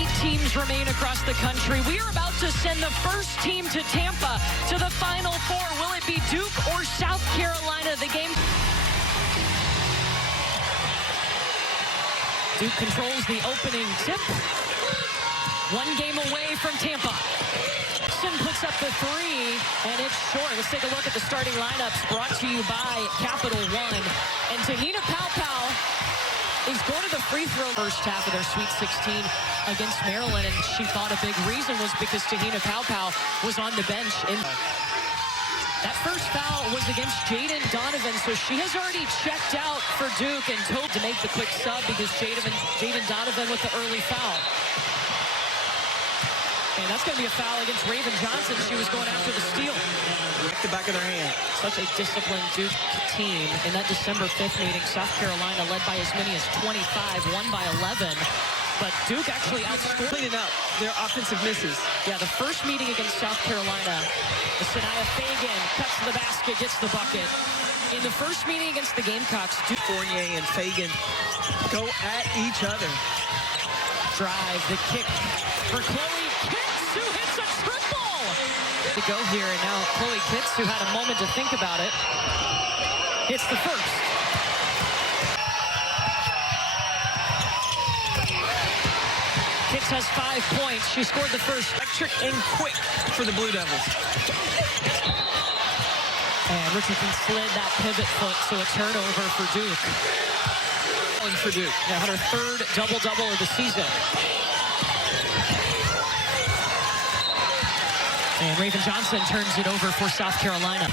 8 teams remain across the country. We are about to send the first team to Tampa to the Final Four. Will it be Duke or South Carolina? The game. Duke controls the opening tip. 1 game away from Tampa. Puts up the 3, and it's short. Let's take a look at the starting lineups brought to you by Capital One. And Tahina Paopao is going to the free throw first half of their Sweet 16 against Maryland, and she thought a big reason was because Tahina Paopao was on the bench. That first foul was against Jaden Donovan, so she has already checked out for Duke and told to make the quick sub because Jaden Donovan with the early foul. And that's going to be a foul against Raven Johnson. She was going after the steal. The back of their hand. Such a disciplined Duke team. In that December 5th meeting, South Carolina led by as many as 25, won by 11. But Duke actually outscored. Cleaning up their offensive misses. Yeah, the first meeting against South Carolina, Sanaya Fagan cuts to the basket, gets the bucket. In the first meeting against the Gamecocks, Duke. Fournier and Fagan go at each other. Drive, the kick for Chloe Kitts, who hits a triple. To go here, and now Chloe Kitts, who had a moment to think about it, hits the first. Kitts has 5 points. She scored the first. Electric and quick for the Blue Devils. And Richardson slid that pivot foot, so a turnover for Duke. For Duke. Yeah, had her 3rd double-double of the season. And Raven Johnson turns it over for South Carolina.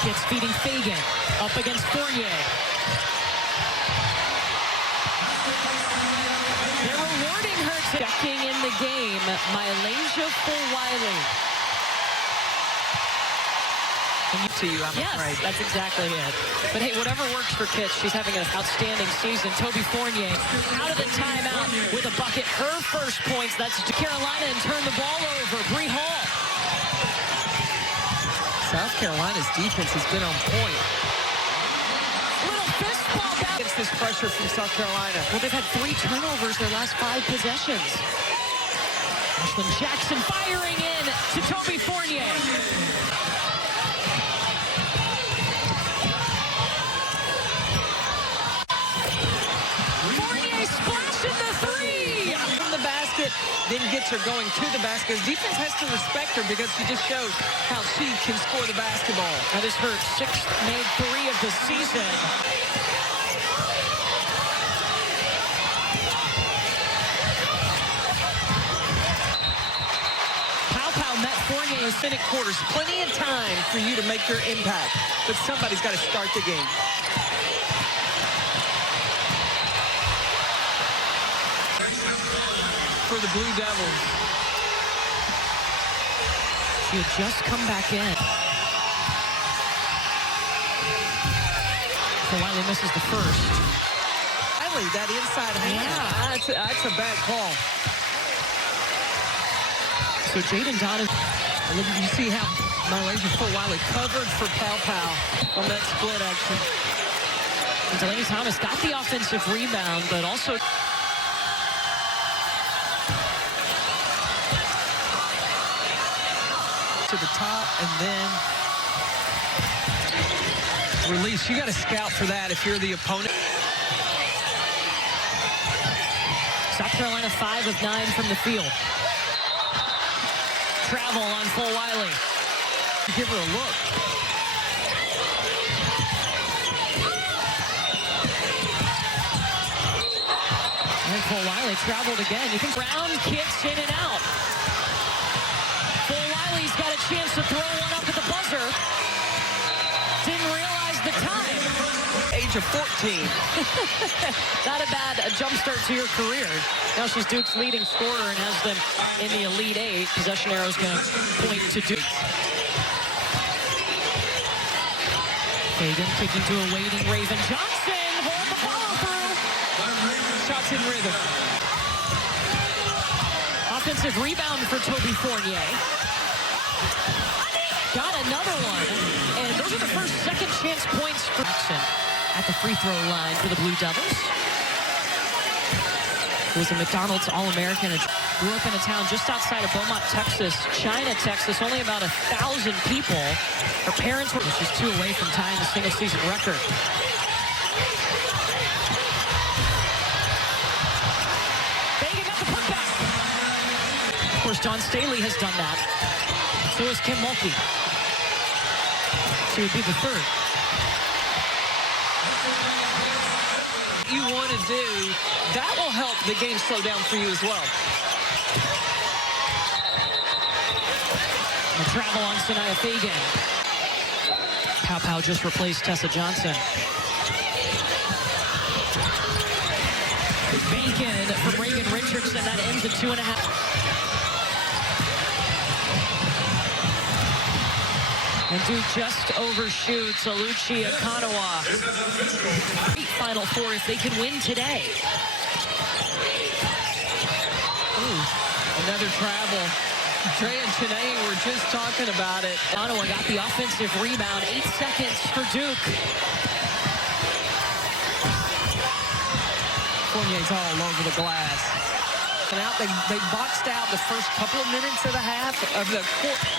Kitts feeding Fagan up against Fournier. They're rewarding her. Checking in the game, Mylasia Fulwiley. To you, I'm yes, afraid. That's exactly it. But hey, whatever works for Kitts, she's having an outstanding season. Toby Fournier out of the timeout with a bucket. Her first points. That's to Carolina and turn the ball over. Bree Hall. South Carolina's defense has been on point. Little fist ball back. Gets this pressure from South Carolina. Well, they've had 3 turnovers their last 5 possessions. Ashlyn Jackson firing in to Toby Fournier. Splashing the 3 from the basket, then gets her going to the basket. Defense has to respect her because she just shows how she can score the basketball. That is her 6th made 3 of the season. Paopao met Fournier in Minute quarters, plenty of time for you to make your impact, but somebody's got to start the game. For the Blue Devils. She had just come back in. Fulwiley misses the first. Finally, that inside hand. Yeah. That's a bad call. So Jaden Donovan. You see how Mylasia Fulwiley covered for Paopao on that split action. And Delaney Thomas got the offensive rebound, but also to the top and then release. You got to scout for that if you're the opponent. South Carolina 5 of 9 from the field. Travel on Fulwiley. Give her a look. And Fulwiley traveled again. You think round kicks in and out. Fulwiley's got a chance to throw one up at the buzzer. Didn't realize the time. Age of 14. Not a bad jump start to your career. Now she's Duke's leading scorer and has them in the Elite 8. Possession arrow's going to point to Duke. Fagan kicking to a waiting Raven Johnson. Hold the follow through. Shots in rhythm. Offensive rebound for Toby Fournier. Got another one. And those are the first second chance points for Jackson at the free throw line for the Blue Devils. who was a McDonald's All-American and grew up in a town just outside of Beaumont, Texas, China, Texas, only about 1,000 people. Her parents were just 2 away from tying the single-season record. Fagan got the putback. Of course, Dawn Staley has done that. So is Kim Mulkey. She would be the third. You want to do, that will help the game slow down for you as well. And travel on Sanaya Fagan. Pow just replaced Tessa Johnson. Bacon from Reagan Richardson. That ends at 2.5. And Duke just overshoots Aluchi Akanawa. Final four if they can win today. Ooh, another travel. Trey and Chennai were just talking about it. Akanawa got the offensive rebound. 8 seconds for Duke. Fournier's all over the glass. And out, they boxed out the first couple of minutes of the half, of the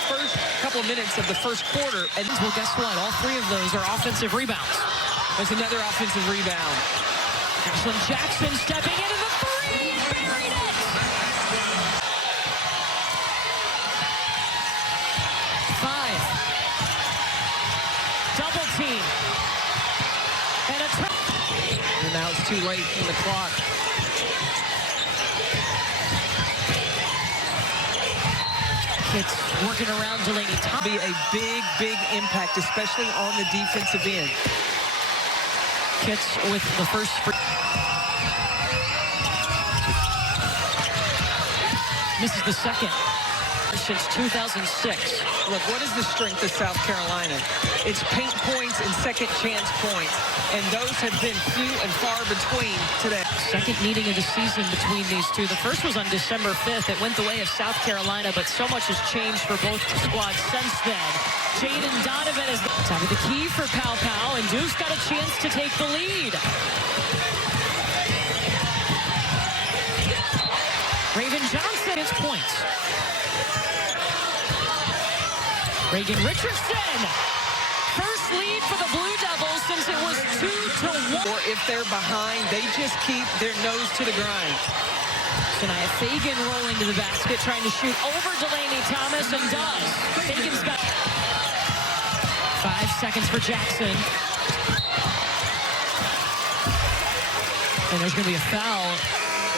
first couple of minutes of the first quarter. And well, guess what? All 3 of those are offensive rebounds. There's another offensive rebound. Ashlyn Jackson stepping into the 3, buried it! 5. Double team. And a and now it's too late in the clock. It's working around Delaney Thomas. Be a big impact, especially on the defensive end. Kits with the first free. Misses the second since 2006. Look, what is the strength of South Carolina? It's paint points and second chance points, and those have been few and far between today. Second meeting of the season between these two. The first was on December 5th. It went the way of South Carolina, but so much has changed for both squads since then. Jaden Donovan is top of the key for Pow, and Duke's got a chance to take the lead. Raven Johnson gets points. Reagan Richardson. First lead for the Blue Devils since it was 2-1. Or if they're behind, they just keep their nose to the grind. Sanaya Fagan rolling to the basket, trying to shoot over Delaney Thomas, and does. Fagan's got 5 seconds for Jackson. And there's going to be a foul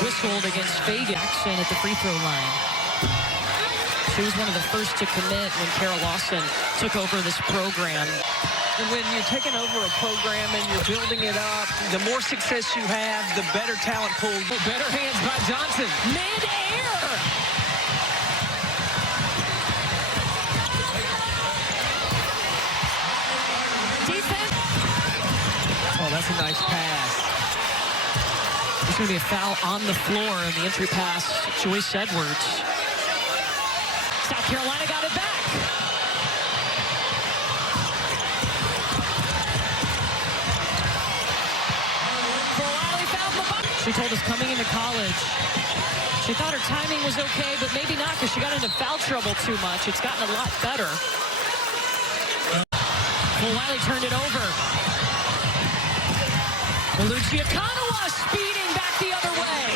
whistled against Fagan Jackson at the free throw line. She was one of the first to commit when Carol Lawson took over this program. And when you're taking over a program and you're building it up, the more success you have, the better talent pool. Better hands by Johnson. Mid-air. Defense. Oh, that's a nice pass. There's going to be a foul on the floor in the entry pass. Joyce Edwards. South Carolina got it back. Wiley found the bucket. She told us coming into college, she thought her timing was okay, but maybe not because she got into foul trouble too much. It's gotten a lot better. Wiley turned it over. Aluchi Akanawa speeding back the other way.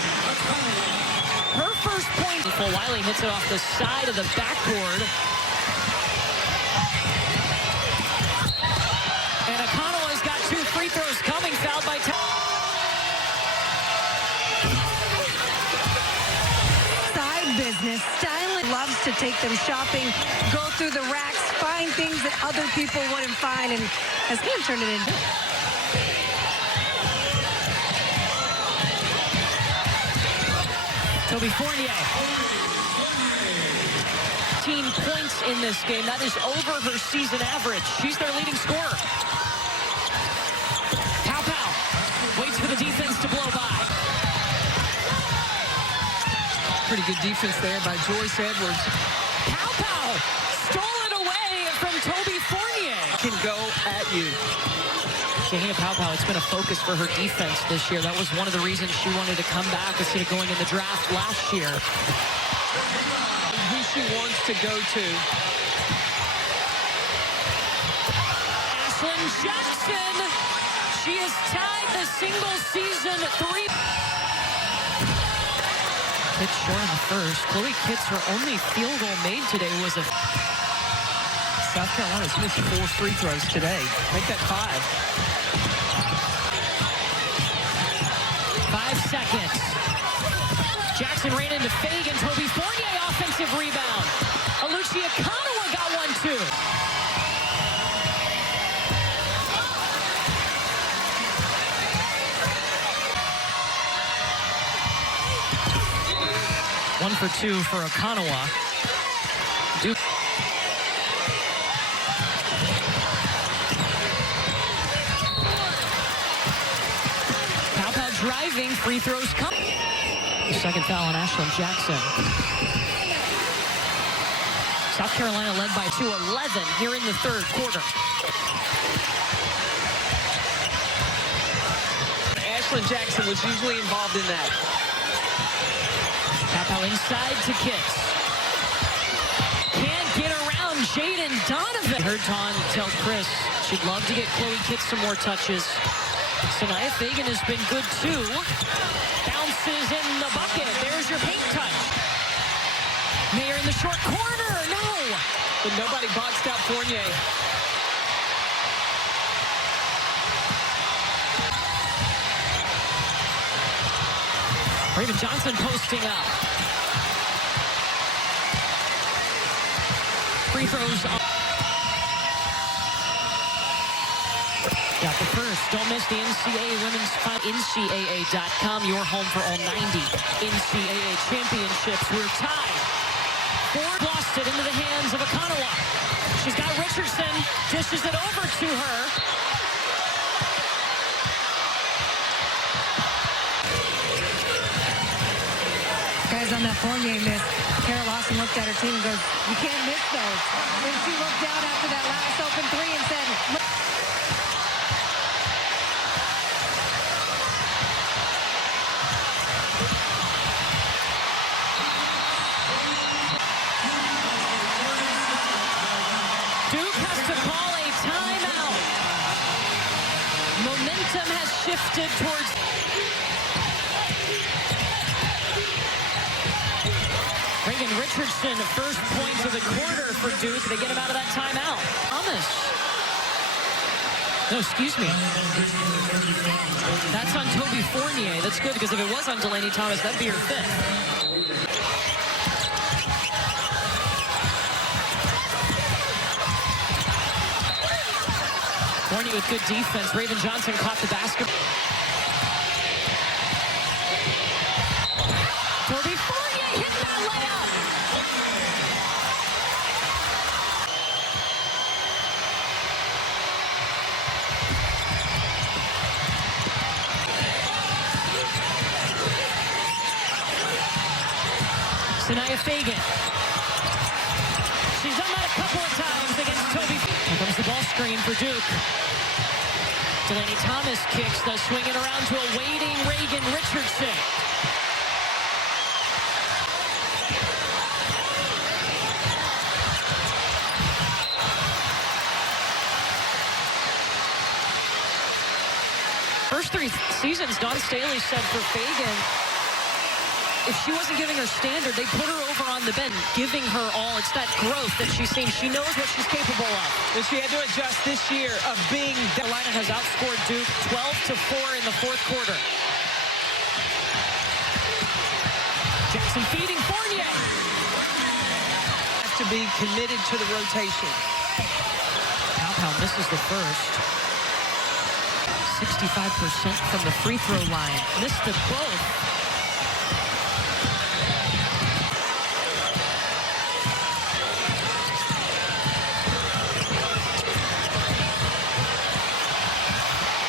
Her first point. Wiley hits it off the side of the backboard. And Akanawa's got 2 free throws coming, fouled by Side business. Styling loves to take them shopping, go through the racks, find things that other people wouldn't find, and has kind of turned it into. Toby Fournier. 15 points in this game. That is over her season average. She's their leading scorer. Pow waits for the defense to blow by. Pretty good defense there by Joyce Edwards. Pow stole it away from Toby Fournier. Can go at you. Kahina Paopao, it's been a focus for her defense this year. That was one of the reasons she wanted to come back instead of going in the draft last year. Who she wants to go to. Ashlyn Jackson, she has tied the single-season three. Hit short in the first. Chloe Kitts, her only field goal made today was a... South Carolina's missed 4 free throws today. Make that 5. 5 seconds. Jackson ran into Fagan. Toby Fournier, offensive rebound. Alucia Kanawa got one, too. One for 2 for Okanawa. Duke. Paopao driving, free throws come. Second foul on Ashlyn Jackson. South Carolina led by 2-11 here in the third quarter. Ashlyn Jackson was usually involved in that. Paopao inside to Kitts. Can't get around Jaden Donovan. Heard Tawn tell Chris she'd love to get Chloe Kitts some more touches. Sanaya Fagan has been good too. Bounces in the bucket. There's your paint touch. Mayer in the short corner. No. But nobody boxed out Fournier. Raven Johnson posting up. Free throws on. Got the first. Don't miss the NCAA Women's NCAA.com, your home for all 90 NCAA championships. We're tied. Ford lost it into the hands of Okanawa. She's got Richardson. Dishes it over to her. Guys, on that Fournier miss, Kara Lawson looked at her team and goes, you can't miss those. Then she looked down after that last open three and said, look. Duke has to call a timeout. Momentum has shifted towards... Reagan Richardson, first points of the quarter for Duke. They get him out of that timeout. Thomas. No, excuse me. That's on Toby Fournier. That's good, because if it was on Delaney Thomas, that'd be her fifth. Fournier with good defense. Raven Johnson caught the basket. Toby Fournier hit that layup. Sanaya Fagan. She's done that a couple of times against Toby. Here comes the ball screen for Duke. Delaney Thomas kicks, the swinging around to a waiting Reagan Richardson. First 3 seasons, Dawn Staley said for Fagan, if she wasn't giving her standard, they put her over on the bench, giving her all. It's that growth that she's seen. She knows what she's capable of. And she had to adjust this year of being... Carolina has outscored Duke 12-4 in the fourth quarter. Jackson feeding Fournier. Have to be committed to the rotation. Paopao misses the first. 65% from the free throw line. Missed the both.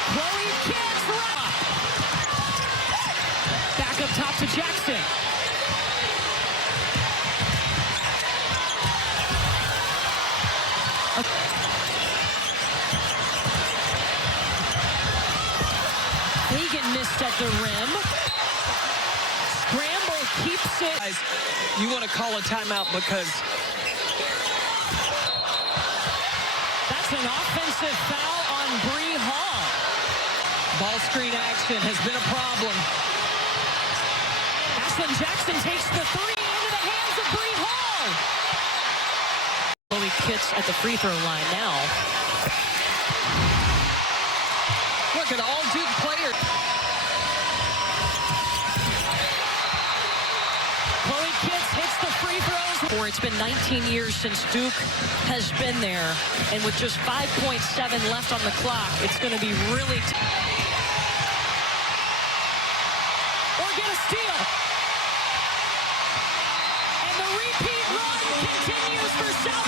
Chloe Kitts back up top to Jackson. the rim. Scramble keeps it. Guys, you want to call a timeout because That's an offensive foul on Bree Hall. ball screen action has been a problem. Ashlyn Jackson takes the three into the hands of Bree Hall. Chloe Kitts at the free throw line now. Look at all Duke players. Chloe Kitts hits the free throws. It's been 19 years since Duke has been there. And with just 5.7 left on the clock, it's going to be really or get a steal. And the repeat run continues for South